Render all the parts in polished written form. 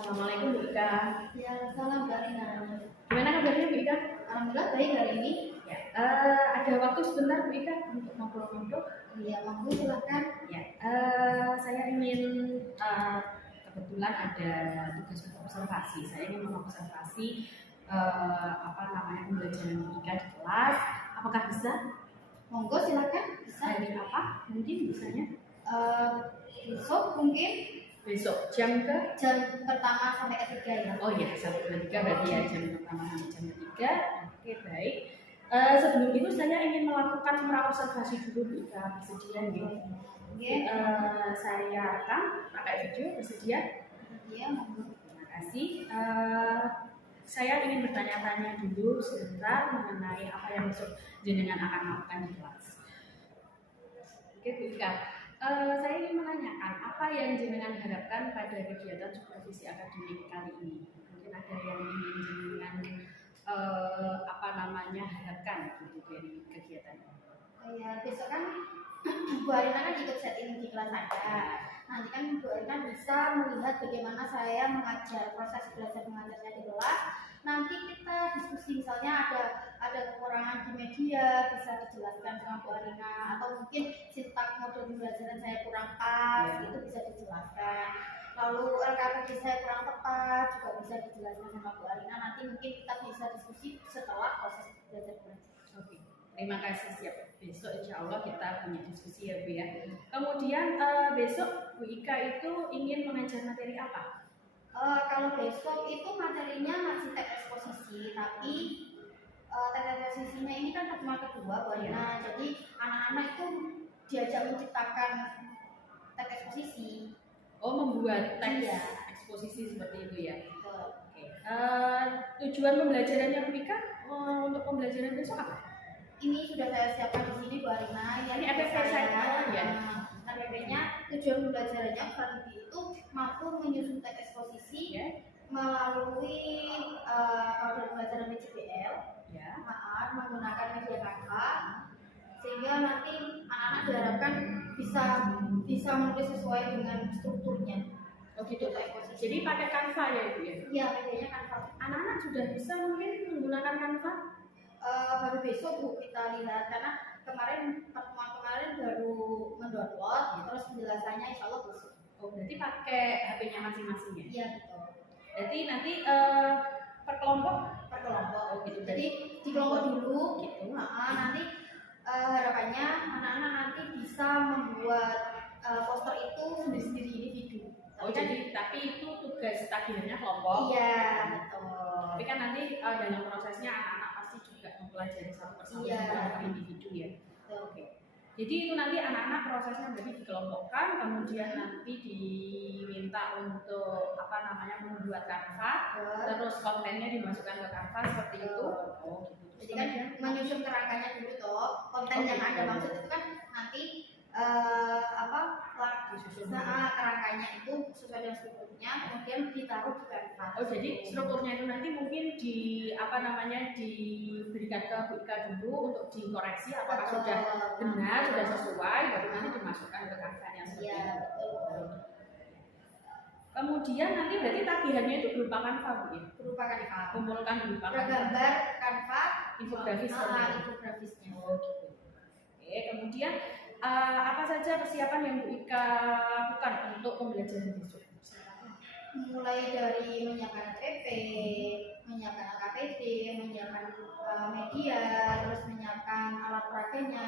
Assalamualaikum Bu Ika. Ya, salam Mbak Rina. Gimana kabarnya Bu Ika? Alhamdulillah baik hari ini. Ya. Ada waktu sebentar Bu Ika untuk ngobrol-ngobrol? Iya, monggo silakan. Ya. Saya ingin kebetulan ada tugas observasi. Saya ingin mengobservasi pembelajaran Bu Ika di kelas. Apakah bisa? Monggo silakan. Bisa. Hari apa? Mungkin bisanya? Besok mungkin Besok jam pertama sampai ketiga ya. Oh iya, 1, 2, 3 berarti ya jam pertama sampai jam ketiga. Oke, baik. Sebelum itu saya ingin melakukan praobservasi dulu Bu Ika, bersedia nih. Oke. Saya rekam pakai video, bersedia? Iya, monggo. Terima kasih. Saya ingin bertanya-tanya dulu sebentar mengenai apa yang besok jenengan akan lakukan di kelas. Oke Bu Ika. Saya ingin menanyakan apa yang jenengan harapkan pada kegiatan supervisi akademik kali ini. Mungkin ada yang ingin jenengan harapkan gitu dari kegiatan ini. Ya, besok kan Bu Arina kan ikut setting di kelas saya. Nanti kan Bu Arina bisa melihat bagaimana saya mengajar, proses belajar mengajarnya di kelas. Nanti kita diskusi, misalnya ada kekurangan di media bisa dijelaskan sama Bu Arina, atau mungkin sintak model pembelajaran saya kurang pas, itu bisa dijelaskan. Lalu LKPD saya kurang tepat juga bisa dijelaskan sama Bu Arina. Nanti mungkin kita bisa diskusi setelah proses belajar mengajar. Oke, terima kasih, siap. Besok insya Allah kita punya diskusi ya Bu ya. Kemudian besok Bu Ika itu ingin mengajar materi apa? Kalau besok itu materinya masih teks eksposisi, tapi teks eksposisinya ini kan pertemuan kedua Bu Arina. Jadi anak-anak itu diajak menciptakan teks eksposisi. Oh, membuat teks eksposisi seperti itu ya. Oke. Tujuan pembelajarannya Bu Ika untuk pembelajaran besok apa? Ini sudah saya siapkan di sini Bu Arina. Ini FPP saya ya. FPP-nya tujuan pembelajarannya Fransidi itu mampu menyusun teks eksposisi melalui model pembelajaran PJBL, menggunakan media Canva, sehingga nanti anak-anak diharapkan bisa menulis sesuai dengan strukturnya. Oh gitu. Jadi pakai Canva ya Ibu ya? Iya, medianya Canva. Anak-anak sudah bisa mungkin menggunakan Canva? Baru besok Bu kita lihat, karena pertemuan kemarin baru mendownload, terus penjelasannya insya Allah besok. Oh, berarti pakai HP-nya masing-masing ya? Iya, betul. Berarti nanti per kelompok? Oh gitu. Jadi di kelompok dulu gitu. Nanti harapannya anak-anak nanti bisa membuat poster itu sendiri-sendiri individu. Tapi itu tugas tagihannya kelompok? Iya, betul. Tapi kan nanti dalam prosesnya anak-anak pasti juga mempelajari satu persatu per individu ya? Oke. Jadi itu nanti anak-anak prosesnya berarti dikelompokkan, kemudian nanti diminta untuk membuat Canva, terus kontennya dimasukkan ke Canva seperti itu. Oh, gitu. Jadi kan menyusun kerangkanya dulu toh, konten yang Anda maksud itu kan nanti kerangkanya itu sesuai dengan strukturnya, kemudian ditaruh di Canva. Oh, jadi strukturnya itu nanti mungkin diberikan ke Bu Ika dulu untuk dikoreksi apakah sudah benar, sudah sesuai, baru nanti dimasukkan ke Canva-nya seperti itu. Kemudian nanti berarti tagihannya itu berupa Canva Bu ya? Berupa Canva. Kumpulkan berupa gambar Canva, infografisnya. Oh gitu. Oke, kemudian apa saja persiapan yang Bu Ika lakukan untuk pembelajaran besok? Mulai dari menyiapkan FPP, menyiapkan LKPD, menyiapkan media, terus menyiapkan alat peraganya,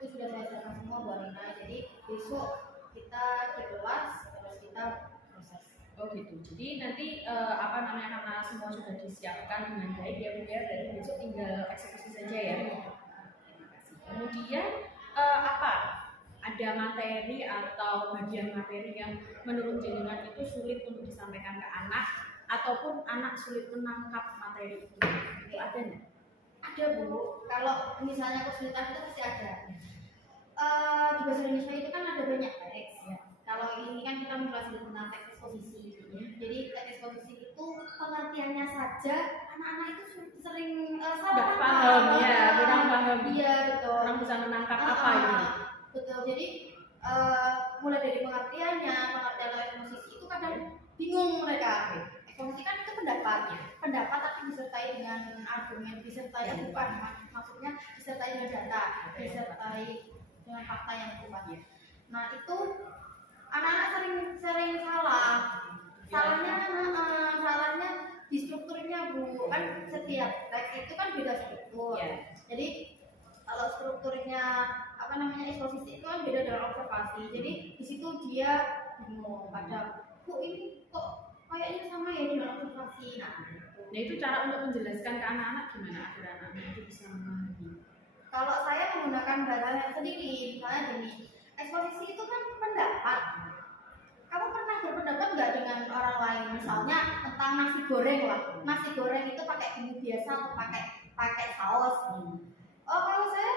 itu sudah saya siapkan semua Bu Arina. Jadi besok kita di kelas terus kita proses. Oh gitu. Jadi nanti karena semua sudah disiapkan dengan baik ya Bu ya, berarti besok tinggal eksekusi saja ya. Terima kasih. Kemudian ada materi atau bagian materi yang menurut jenengan itu sulit untuk disampaikan ke anak ataupun anak sulit menangkap materi itu ada nggak? Ada Bu. Kalau misalnya kesulitan itu pasti ada. Di bahasa Indonesia itu kan ada banyak teks. Ya. Kalau ini kan kita menjelaskan tentang teks eksposisi. Jadi teks eksposisi itu pengertiannya saja anak-anak itu sering salah paham ya, kurang paham. Iya betul. Kurang bisa menangkap apa ini. Betul. Jadi mulai dari pengertian eksposisi itu kadang bingung mereka. Eksposisi kan itu pendapat tapi disertai dengan argumen, disertai maksudnya disertai dengan data, disertai dengan fakta yang kuat. Nah itu anak-anak sering salah. Salahnya di strukturnya Bu. Kan setiap teks itu kan beda struktur. Jadi kalau strukturnya eksposisi itu kan beda dengan observasi. Jadi di situ dia bingung. Padahal Bu ini kok kayaknya sama ya dengan observasi. Nah itu cara untuk menjelaskan ke anak-anak gimana agar anak-anak itu bisa memahami? Kalau saya menggunakan bahasa sendiri, misalnya gini, eksposisi itu kan pendapat. Kamu pernah berpendapat nggak dengan orang lain, misalnya tentang nasi goreng lah. Nasi goreng itu pakai bumbu biasa atau pakai saus? Oh kalau saya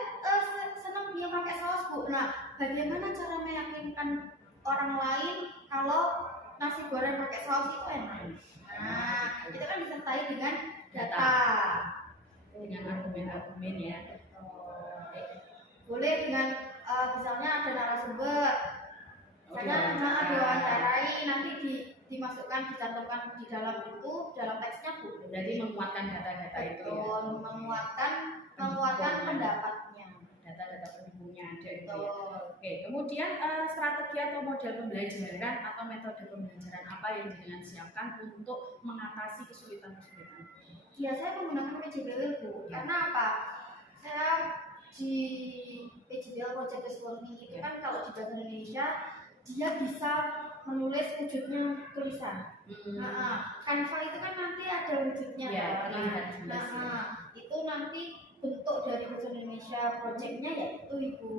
senang dia pakai saus Bu. Nah bagaimana cara meyakinkan orang lain kalau nasi goreng pakai saus itu enak? Nah itu kan disertai dengan data. Dengan argumen-argumen ya. Boleh dengan misalnya ada narasumber, ada wawancarai, nanti dimasukkan, dicantumkan di dalam teksnya Bu. Jadi menguatkan data-data itu ya. Menguatkan pendapatnya. Data-data pendukungnya ada itu ya. Oke, kemudian strategi atau model pembelajaran atau metode pembelajaran apa yang dengan siapkan untuk mengatasi kesulitan-kesulitan? Ya saya menggunakan PJBL Bu. Karena apa? Saya di PJBL Project Based Learning itu kan kalau di bahasa Indonesia dia bisa menulis wujudnya tulisan. Canva itu kan nanti ada wujudnya. Itu nanti bentuk dari bahasa Indonesia projectnya yaitu Ibu.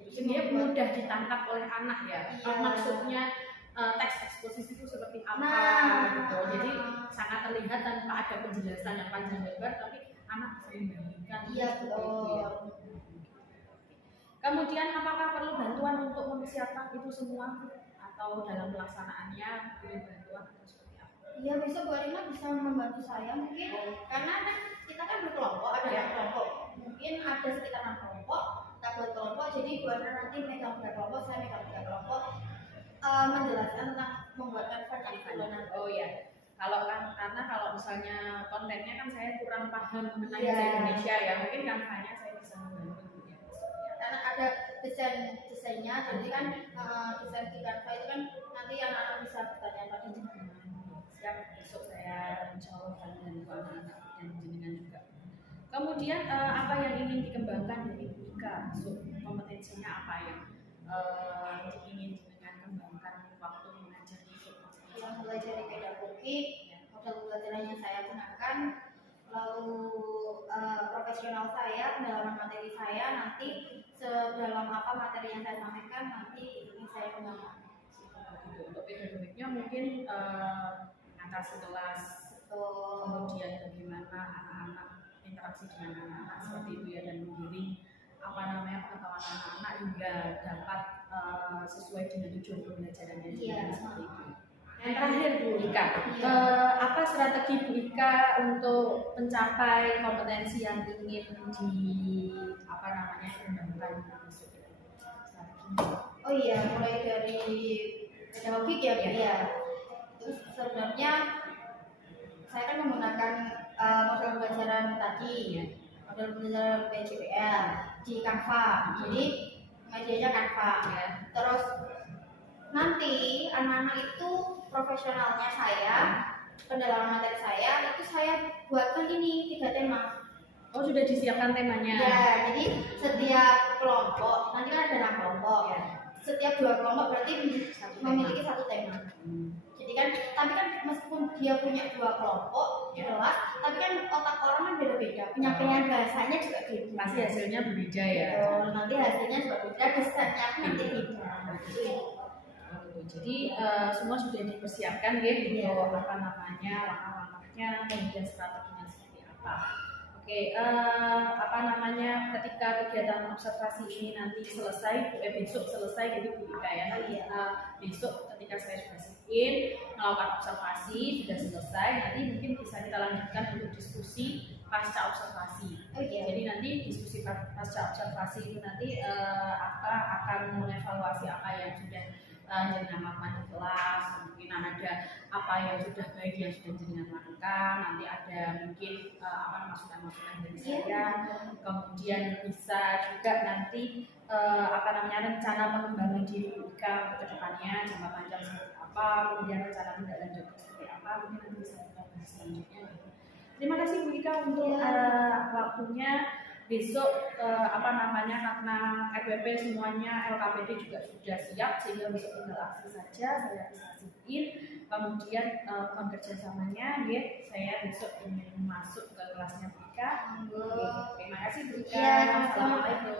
Jadi dia mudah ditangkap oleh anak ya. Maksudnya teks eksposisi itu seperti apa gitu. Jadi sangat terlihat tanpa ada penjelasan yang panjang lebar, tapi anak bisa membandingkan. Iya betul. Kemudian apakah perlu bantuan untuk mempersiapkan itu semua atau dalam pelaksanaannya perlu bantuan atau seperti apa? Iya besok Bu Arina bisa membantu saya mungkin karena kan kita kan berkelompok, ada kelompok. Mungkin ada sekitar 6 kelompok, kita berkelompok. Jadi Bu Arina nanti megang 3 kelompok, saya megang 3 kelompok. Menjelaskan tentang membuatkan Canva. Oh iya. Karena kalau misalnya kontennya kan saya kurang paham mengenai bahasa Indonesia ya, mungkin Canva-nya saya bisa membantu ya. Karena ada desainnya, jadi kan desain di Canva itu kan nanti anak-anak bisa bertanya pada jenengan. Siap, besok saya insya Allah akan membantu anak-anak dan jenengan juga. Kemudian apa yang ingin dikembangkan dari Bu Ika? Kompetensinya apa yang ingin jenengan kembangkan waktu mengajar besok? Yang mulai dari pedagogi, model pembelajarannya saya gunakan, lalu profesional saya, pendalaman materi saya, nanti sedalam apa materi yang saya sampaikan nanti ini saya gunakan. Untuk pedagogiknya mungkin mengatasi kelas, kemudian bagaimana anak-anak interaksi dengan anak-anak seperti itu ya, dan mengiring pengetahuan anak-anak hingga dapat sesuai dengan tujuan pembelajarannya seperti itu. Yang terakhir Bu Ika, apa strategi Bu Ika untuk mencapai kompetensi yang ingin dikembangkan besok? Oh iya, mulai dari pedagogik ya Bu ya. Terus sebenarnya saya kan menggunakan model pembelajaran tadi ya, model pembelajaran PJBL di Canva. Jadi medianya Canva ya. Terus nanti anak-anak itu profesionalnya saya, pendalaman materi saya itu saya buatkan ini 3 tema. Oh sudah disiapkan temanya? Ya, jadi setiap kelompok setiap 2 kelompok berarti memiliki satu tema. Jadi kan, tapi kan meskipun dia punya 2 kelompok di kelas, tapi kan otak orang kan beda-beda, penyampaian bahasanya juga beda. Pasti hasilnya berbeda ya. Betul, nanti hasilnya juga beda, desainnya pun nanti beda. Jadi semua sudah dipersiapkan ya untuk apa namanya langkah-langkahnya, kemudian strateginya seperti apa. Oke, apa namanya ketika kegiatan observasi ini nanti selesai, besok selesai gitu Bu Ika ya. Nanti besok ketika saya sudah in melakukan observasi sudah selesai, nanti mungkin bisa kita lanjutkan untuk diskusi pasca observasi. Jadi nanti diskusi pasca observasi itu nanti akan mengevaluasi apa yang sudah jenengan lakukan di kelas, mungkin ada apa yang sudah baik yang sudah jenengan lakukan, nanti ada mungkin masukan-masukan dari saya, kemudian bisa juga nanti apa namanya rencana pengembangan diri Ika untuk kedepannya jangka panjang seperti apa, kemudian rencana tindak lanjut seperti apa, mungkin nanti bisa kita bahas selanjutnya. Terima kasih Bu Ika untuk waktunya. Besok apa namanya karena FWP semuanya LKPD juga sudah siap sehingga besok tinggal aksi saja, saya bisa asihin, kemudian mohon kerjasamanya ya, saya besok ingin masuk ke kelasnya Bu Ika. Terima kasih Bu Ika. Assalamualaikum.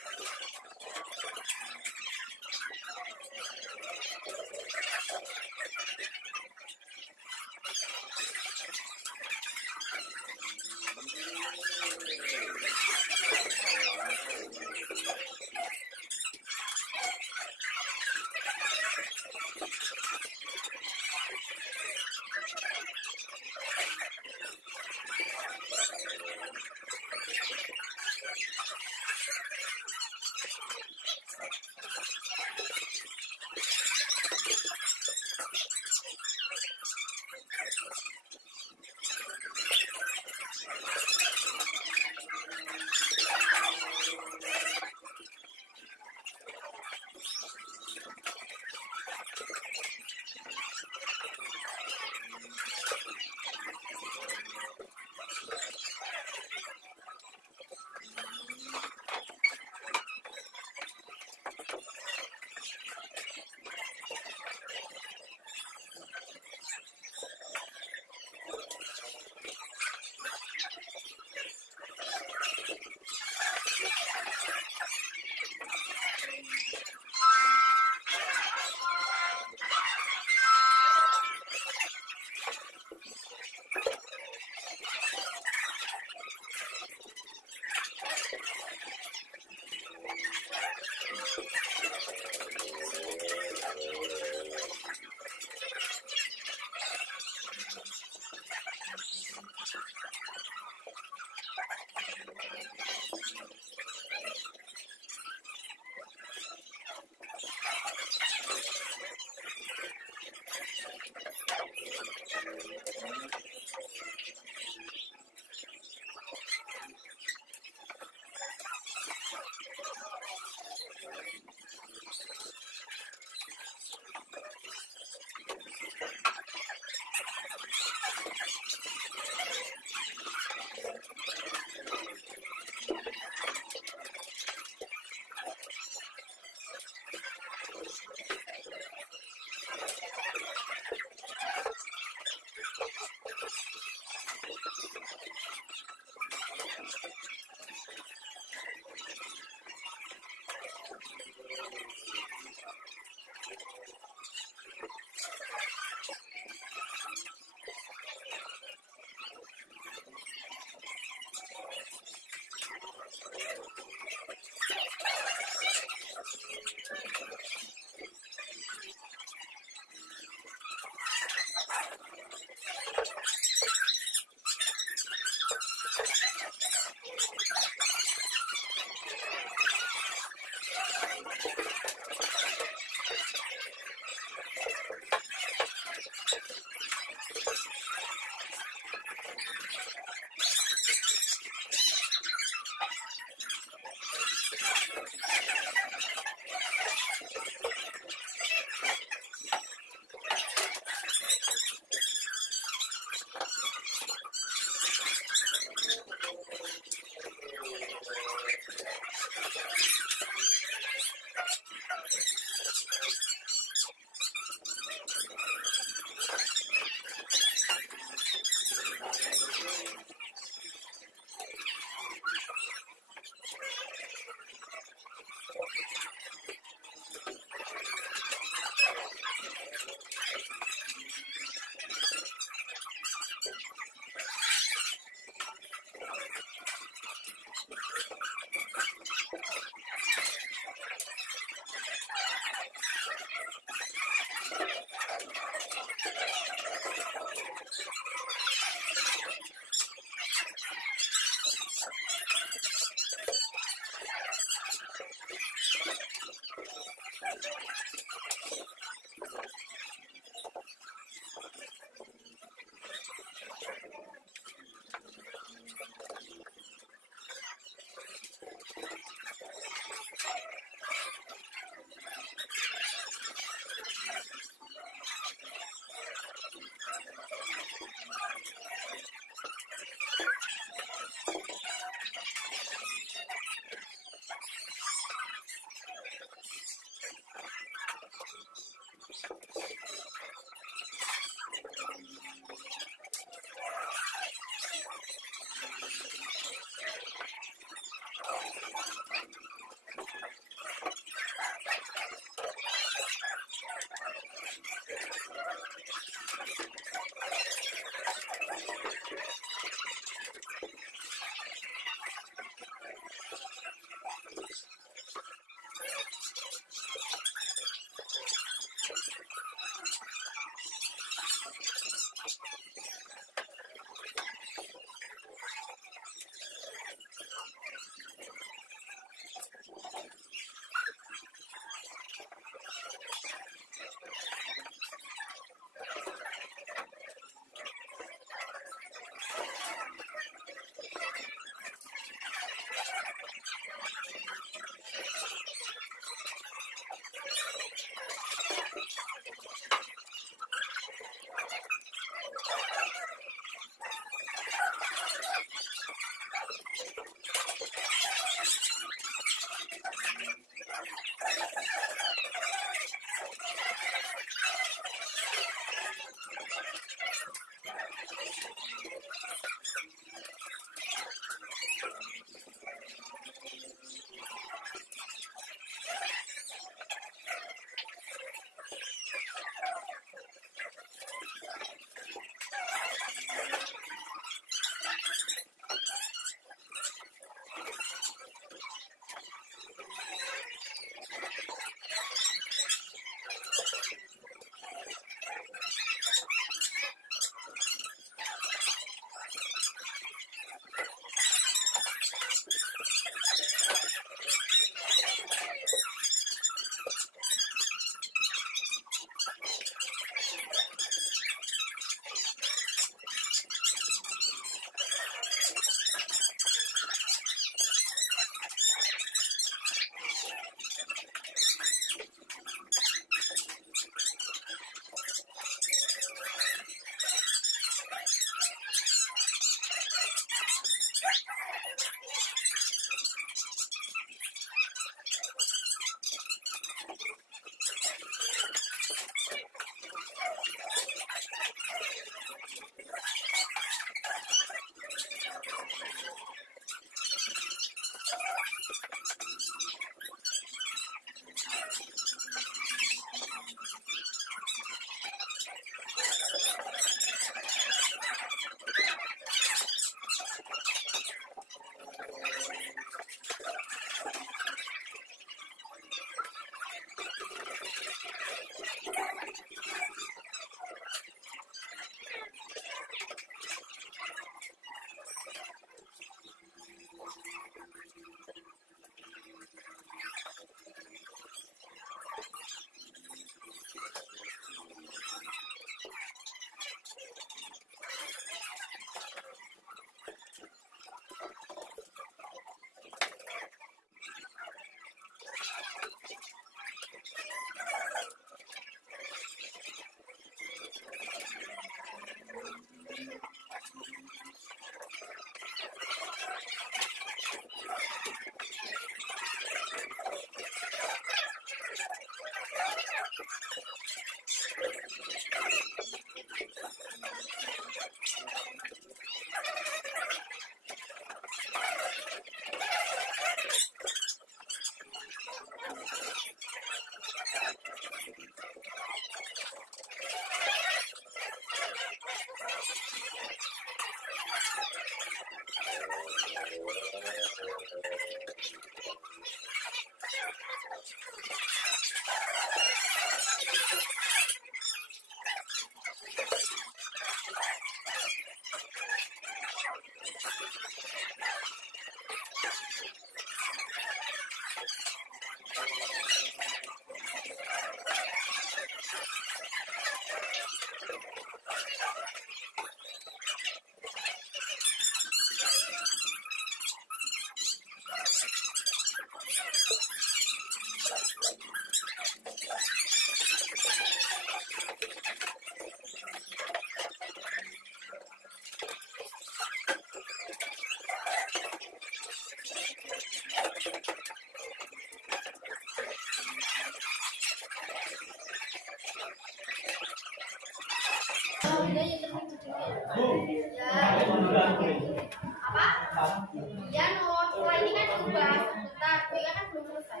Apa? Iya, not. Setelah ini kan diubah. Bentar, kuliah kan belum selesai.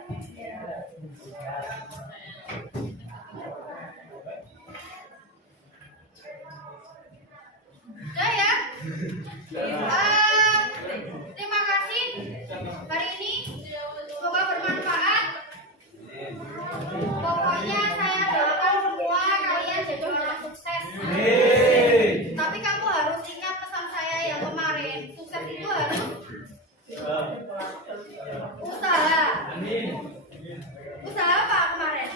Udah ya. Terima kasih hari ini. Semoga bermanfaat. Pokoknya saya doakan semua kalian jadi orang sukses. Tapi kamu harus ingat pesan saya yang kemarin. Sukses itu harus usaha. Usaha apa kemarin?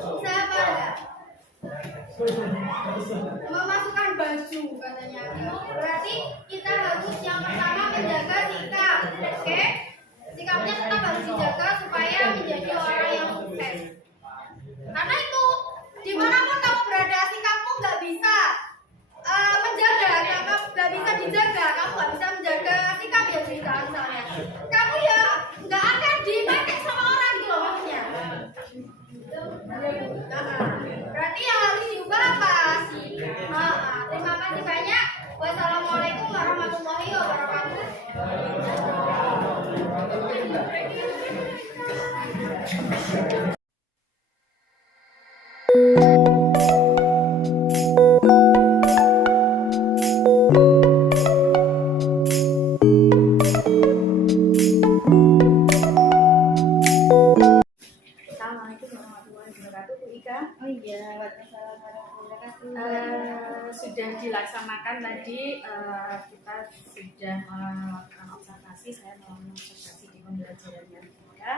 Usaha apa enggak? Memasukkan baju katanya. Berarti kita harus yang pertama menjaga sikap, oke? Sikapnya tetap harus dijaga supaya menjadi orang yang sukses. Karena itu dimanapun kamu berada, sikapmu nggak bisa menjaga, nggak bisa dijaga, kamu nggak bisa menjaga sikap ya cerita misalnya. Kamu ya nggak akan dipakai sama orang gitu loh maksudnya. Berarti yang harus diubah apa? Terima kasih banyak. Wassalamualaikum warahmatullahi wabarakatuh. Assalamualaikum warahmatullahi wabarakatuh, Bu Ika. Oh iya, waalaikumsalam warahmatullahi wabarakatuh. Sudah dilaksanakan tadi, kita sudah melakukan observasi. Saya melakukan observasi di pembelajaran yang ketiga.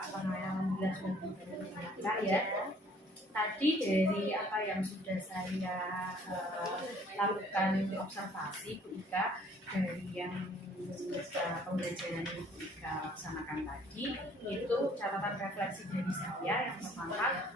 Alhamdulillah sudah dilakukan ya. Tadi dari apa yang sudah saya lakukan observasi, Bu Ika, dari yang pembelajaran yang Bu Ika laksanakan tadi, itu catatan refleksi dari saya yang pertama,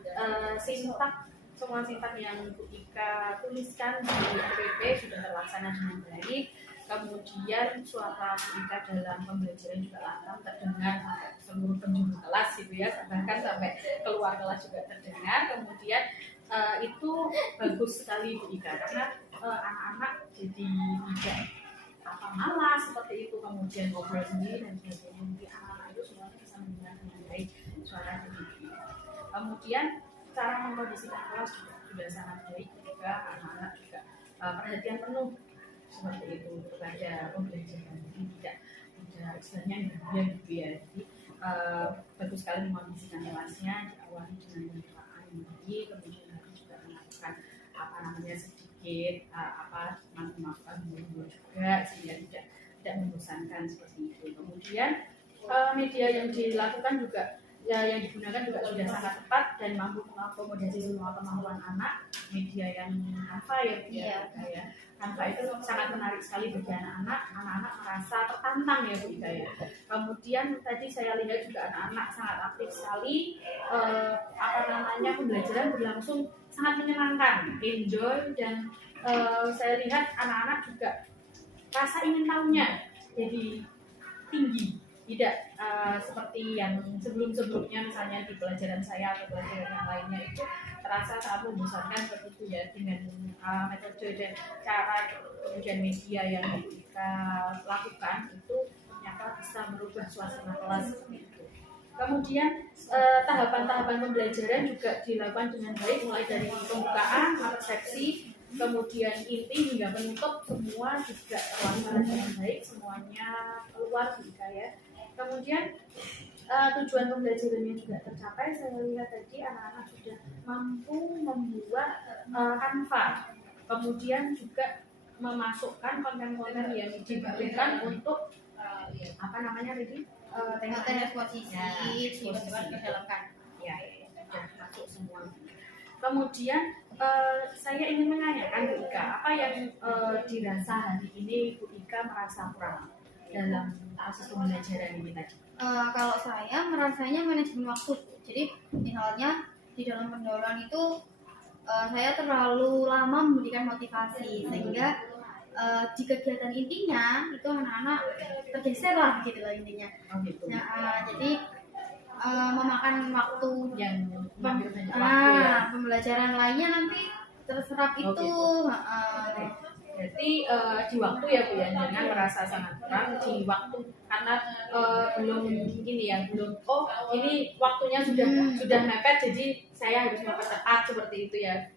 semua sintak yang Bu Ika tuliskan di PPP sudah terlaksana dengan baik. Kemudian suara Bu Ika dalam pembelajaran juga lancar terdengar sampai seluruh penjuru kelas gitu ya, bahkan sampai keluar kelas juga terdengar. Kemudian itu bagus sekali Bu Ika karena anak-anak jadi tidak malas seperti itu, kemudian ngobrol sendiri dan sebagainya. Jadi anak-anak itu semuanya bisa mendengar dengan baik suara Bu Ika. Kemudian cara mengkondisikan kelas juga sudah sangat baik ketika anak-anak juga perhatian penuh seperti itu kepada pembelajaran, tidak istilahnya yang gitu ya. Jadi bagus sekali mengkondisikan kelasnya, diawali dengan penyertaan yang baik, kemudian nanti juga melakukan sedikit masukan dulu juga sehingga tidak membosankan seperti itu. Kemudian media yang dilakukan juga yang digunakan juga sudah sangat tepat dan mampu mengakomodasi semua kemampuan anak. Media yang Canva ya, Canva itu sangat menarik sekali bagi anak-anak merasa tertantang ya Bu Ika ya. Kemudian tadi saya lihat juga anak-anak sangat aktif sekali, pembelajaran berlangsung sangat menyenangkan, enjoy, dan saya lihat anak-anak juga rasa ingin tahunya jadi tinggi, tidak seperti yang sebelum-sebelumnya misalnya di pelajaran saya atau pelajaran yang lainnya itu terasa sangat membosankan seperti itu ya, dengan metode dan cara kemudian media yang kita lakukan itu ternyata bisa merubah suasana kelas seperti itu. Kemudian tahapan-tahapan pembelajaran juga dilakukan dengan baik, mulai dari pembukaan, persepsi, kemudian inti hingga penutup, semua juga terlaksana dengan baik, semuanya keluar juga ya. kemudian tujuan pembelajarannya juga tercapai. Saya lihat tadi anak-anak sudah mampu membuat Canva, kemudian juga memasukkan konten-konten yang diberikan untuk apa namanya tadi konten eksposisi dimasukkan ke dalam kan. Ya, sudah masuk semua. Kemudian saya ingin menanyakan Bu Ika, apa yang dirasa hari ini Bu Ika merasa kurang dalam proses pembelajaran ini tadi? Kalau saya merasanya manajemen waktu. Jadi misalnya di dalam pendahuluan itu saya terlalu lama memberikan motivasi sehingga di kegiatan intinya itu anak-anak tergeser lah gitu lah intinya. Oh gitu. Nah, jadi memakan waktu yang mengambil banyak waktu ya. Pembelajaran lainnya nanti terserap itu. Gitu. Berarti di waktu ya Bu ya, jangan merasa sangat kurang di waktu karena belum ini ya, belum ini waktunya sudah mepet jadi saya harus mempercepat seperti itu ya.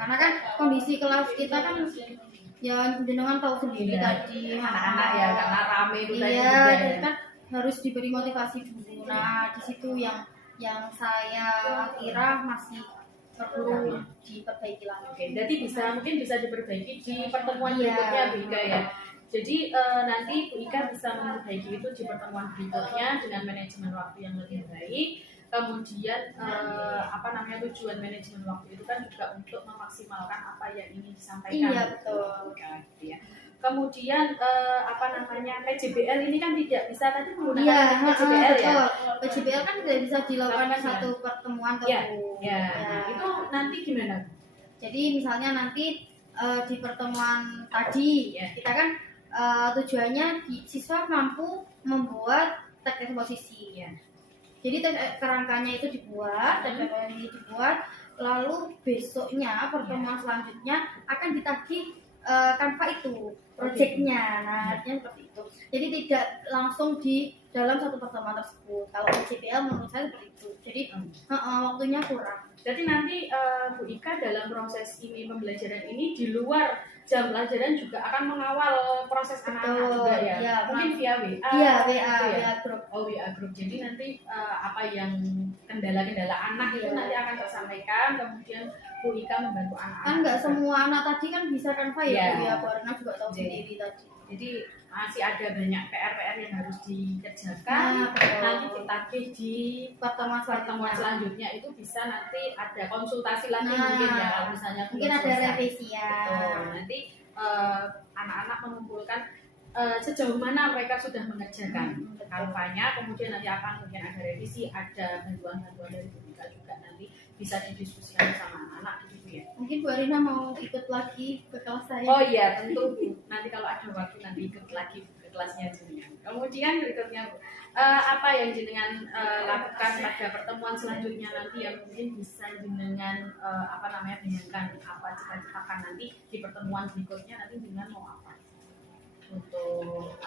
Karena kan kondisi kelas kita kan ya jenengan tahu sendiri tadi anak-anak ya karena rame itu tadi iya, juga ya. Kan harus diberi motivasi dulu. Nah, di situ yang saya kira masih perlu diperbaiki lagi. Oke, jadi mungkin bisa diperbaiki di pertemuan berikutnya Bu Ika ya. Jadi nanti Bu Ika bisa memperbaiki itu di pertemuan berikutnya dengan manajemen waktu yang lebih baik. Kemudian tujuan manajemen waktu itu kan juga untuk memaksimalkan apa yang ingin disampaikan. Iya betul. Ya. Kemudian PJBL ini kan tidak bisa tadi menggunakan PJBL ya. PJBL kan tidak bisa dilakukan satu pertemuan Itu nanti gimana? Jadi misalnya nanti di pertemuan tadi kita kan tujuannya siswa mampu membuat teks eksposisi. Jadi kerangkanya itu dibuat, lalu besoknya pertemuan selanjutnya akan ditagih Canva itu proyeknya. Nah, artinya seperti itu. Jadi tidak langsung di dalam satu pertemuan tersebut. Kalau PJBL menurut saya seperti itu. Jadi waktunya kurang. Jadi nanti Bu Ika dalam proses ini pembelajaran ini di luar jam pelajaran juga akan mengawal proses anak-anak juga ya. Mungkin via WA. Iya, WA group. Oh, WA group. Jadi nanti apa yang kendala-kendala anak itu nanti akan tersampaikan, kemudian Bu Ika membantu anak-anak. Kan nggak semua anak tadi kan bisa Canva ya, Bu Arna juga tahu sendiri tadi. Jadi masih ada banyak PR yang harus dikerjakan. Nanti ditagih di pertemuan selanjutnya itu bisa nanti ada konsultasi lagi mungkin ya, kalau misalnya mungkin ada revisian. Nanti anak-anak mengumpulkan sejauh mana mereka sudah mengerjakan Canva-nya, kemudian nanti akan mungkin ada revisi, ada bantuan-bantuan dari Bu Ika juga nanti bisa didiskusikan bersama anak-anak gitu ya. Mungkin Bu Arina mau ikut lagi ke kelas saya. Oh iya, tentu Bu. Nanti kalau ada waktu nanti ikut lagi ke kelasnya jenengan. Kemudian berikutnya Bu, apa yang jenengan lakukan pada pertemuan selanjutnya nanti yang mungkin bisa jenengan bayangkan apa cita-citakan nanti di pertemuan berikutnya nanti jenengan mau apa? Untuk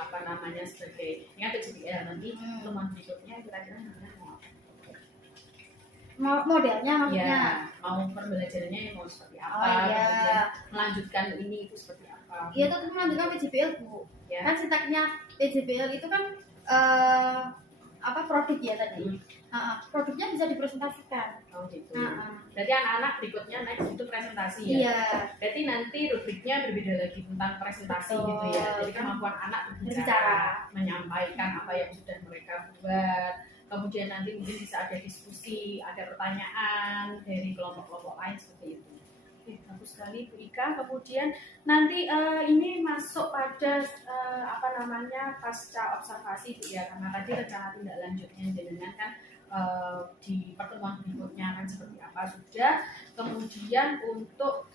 sebagai ingat PJBL nanti pertemuan berikutnya kira-kira jenengan mau apa? Modelnya maksudnya mau pembelajarannya mau seperti apa, kemudian melanjutkan ini itu seperti apa? Iya, tetap melanjutkan PJBL Bu. Kan sintaknya PJBL itu kan produk ya tadi. Produknya bisa dipresentasikan. Oh gitu. Berarti anak-anak berikutnya next itu presentasi ya. Iya. Berarti nanti rubriknya berbeda lagi tentang presentasi gitu ya. Jadi kemampuan anak berbicara, menyampaikan apa yang sudah mereka buat. Kemudian nanti mungkin bisa ada diskusi, ada pertanyaan dari kelompok-kelompok lain seperti itu. Oke, bagus sekali Bu Ika. Kemudian nanti ini masuk pada pasca observasi Bu ya, karena tadi rencana tindak lanjutnya jenengan kan di pertemuan berikutnya akan seperti apa sudah. Kemudian untuk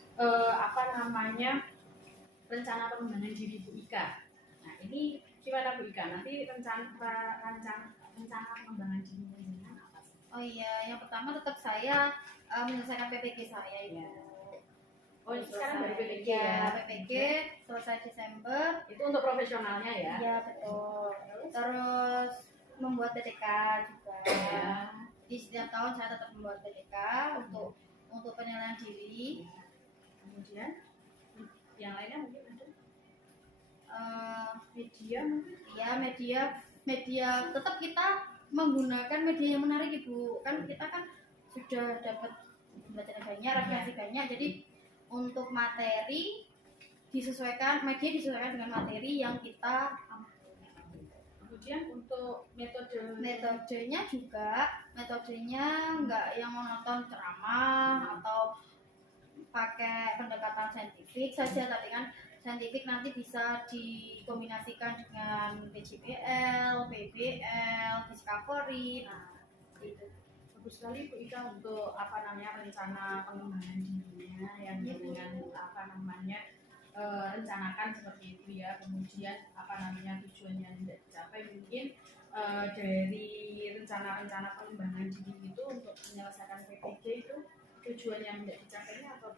rencana pengembangan diri Bu Ika. Nah ini gimana Bu Ika? Nanti rencana pengembangan diri jenengan apa sih? Oh iya, yang pertama tetap saya menyelesaikan PPG saya itu. Oh, sekarang dari PPG ya? PPG selesai Desember. Itu untuk profesionalnya ya? Iya, betul. Terus membuat PTK juga. Jadi setiap tahun saya tetap membuat PTK untuk penilaian diri. Kemudian yang lainnya mungkin ada? Media mungkin? Iya, media media, tetap kita menggunakan media yang menarik Ibu. Kan kita kan sudah dapat pembelajaran banyak, referensi banyak, jadi untuk materi disesuaikan, media disesuaikan dengan materi yang kita ambil. Kemudian untuk Metodenya nggak yang monoton ceramah atau pakai pendekatan saintifik saja, tapi kan saintifik nanti bisa dikombinasikan dengan PJBL, PBL, Discovery. Nah, itu bagus sekali Bu Ika untuk rencana pengembangan dirinya yang dengan rencanakan seperti itu ya. Kemudian tujuan yang tidak dicapai mungkin dari rencana-rencana pengembangan diri itu untuk menyelesaikan PPG itu tujuan yang tidak dicapainya atau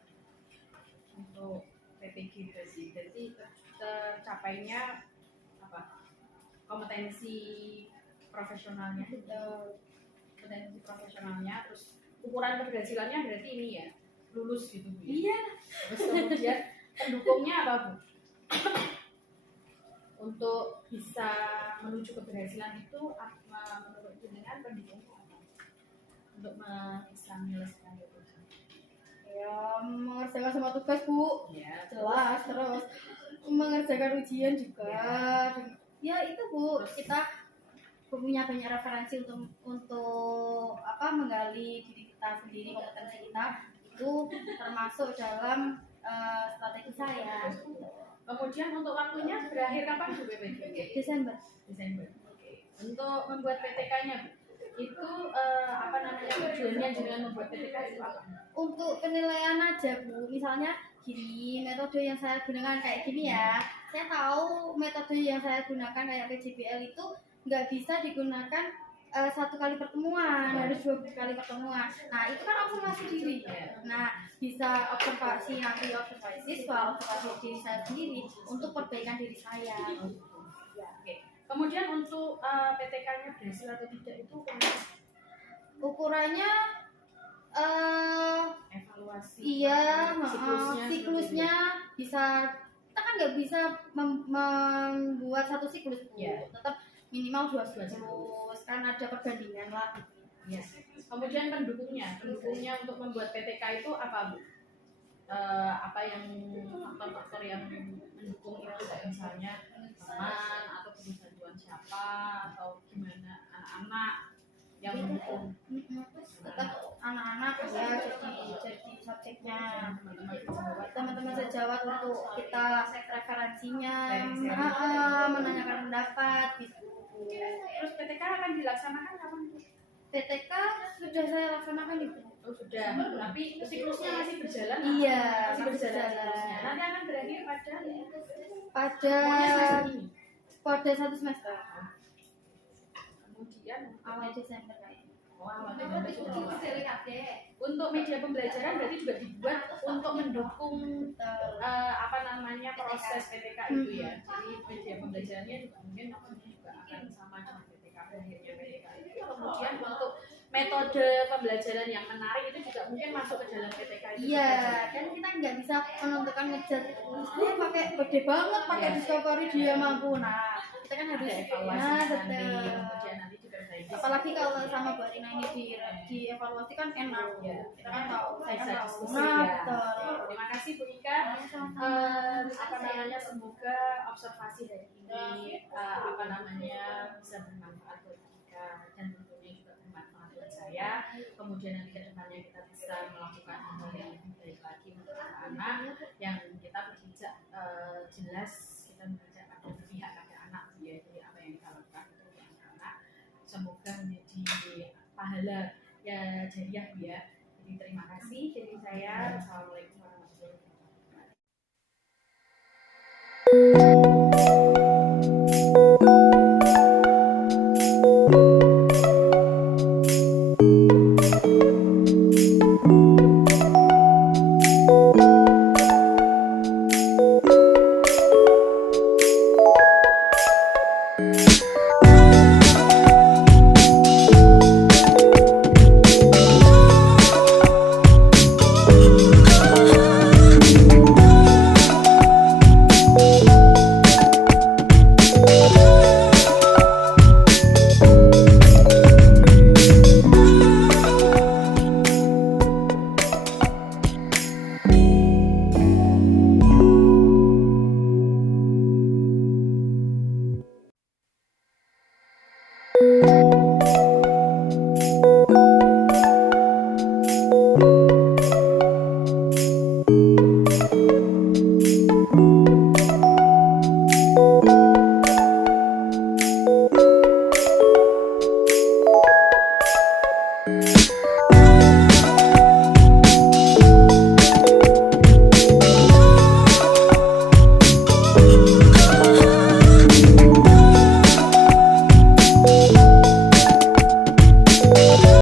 untuk PPG berarti tercapainya kompetensi profesionalnya, terus ukuran keberhasilannya berarti ini ya lulus gitu Bu. Iya. Terus kemudian pendukungnya apa Bu? Untuk bisa menuju keberhasilan itu menurut jenengan pendukungnya apa? Untuk bisa menyelesaikan itu. Ya, mengerjakan semua tugas Bu. Ya, Jelas, terus mengerjakan ujian juga. Ya itu Bu, kita punya banyak referensi untuk menggali diri kita sendiri, kompetensi kita itu termasuk dalam strategi saya. Kemudian untuk waktunya berakhir kapan Bu PPG? Desember. Oke. Untuk membuat PTK-nya itu tujuannya dengan membuat PTK itu apa? Untuk penilaian aja Bu, misalnya gini, metode yang saya gunakan kayak gini ya. Saya tahu metode yang saya gunakan kayak PJBL itu nggak bisa digunakan satu kali pertemuan, harus 2 kali pertemuan. Nah itu kan observasi diri. Nah bisa observasi siswa, observasi diri saya sendiri untuk perbaikan diri saya. Oke. Kemudian untuk PTK-nya berhasil atau tidak itu ukurannya evaluasi. Iya, siklusnya bisa, kita kan nggak bisa membuat satu siklus, tetap minimal 2 siklus, kan ada perbandingan lah. Yes. Kemudian pendukungnya untuk membuat PTK itu apa Bu? Apa yang faktor-faktor yang mendukung itu, kayak misalnya teman atau butuh bantuan siapa atau gimana, anak-anak yang mendukung. Tetap anak-anak ya jadi subjeknya, teman-teman sejawat untuk kita referensinya, menanyakan pendapat gitu. Terus PTK akan dilaksanakan kapan? PTK sudah saya laksanakan itu. Oh sudah, tapi siklusnya masih berjalan. Iya, masih berjalan. Nanti akan berakhir pada 1 semester. Kemudian awal Desember kayaknya. Untuk media pembelajaran berarti juga dibuat untuk mendukung proses PTK itu ya. Jadi media pembelajarannya juga mungkin akan sama dengan PTK, akhirnya PTK itu. Kemudian untuk metode pembelajaran yang menarik itu juga mungkin masuk ke dalam PTK itu. Iya, kan kita nggak bisa menentukan ngejat pakai gede banget, pakai Discovery dia mampu. Nah, kita kan harus evaluasi kemudian nanti diperbaiki. Apalagi kalau sama Bu Rina ini dievaluasi kan enak. Kita kan tahu, saya kan tahu. Terima kasih Bu Ika. Semoga observasi dari ini bisa bermanfaat buat Ika dan tentunya juga bermanfaat buat saya. Kemudian nanti ke depannya kita bisa melakukan hal yang lebih baik lagi untuk anak-anak yang kita berpijak jelas, kita berpijak pada pihak pada anak ya. Jadi apa yang kita lakukan itu untuk anak-anak semoga menjadi pahala ya jariah ya. Jadi terima kasih dari saya. Assalamualaikum warahmatullahi wabarakatuh.